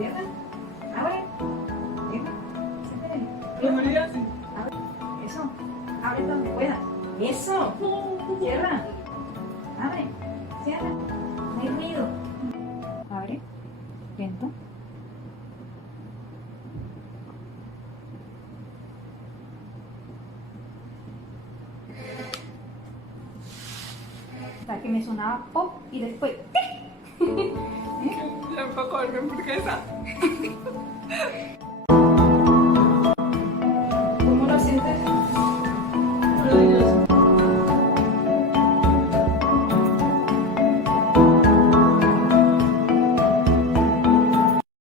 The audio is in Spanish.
Cierra. Abre. Cierra. Cierra. ¿Cómo le haces? Abre. Eso. Abre donde puedas. Eso. Cierra. Abre. Cierra. No hay ruido. Abre. Lento. O sea, que me sonaba pop y después Ya me fue a comer mi hamburguesa.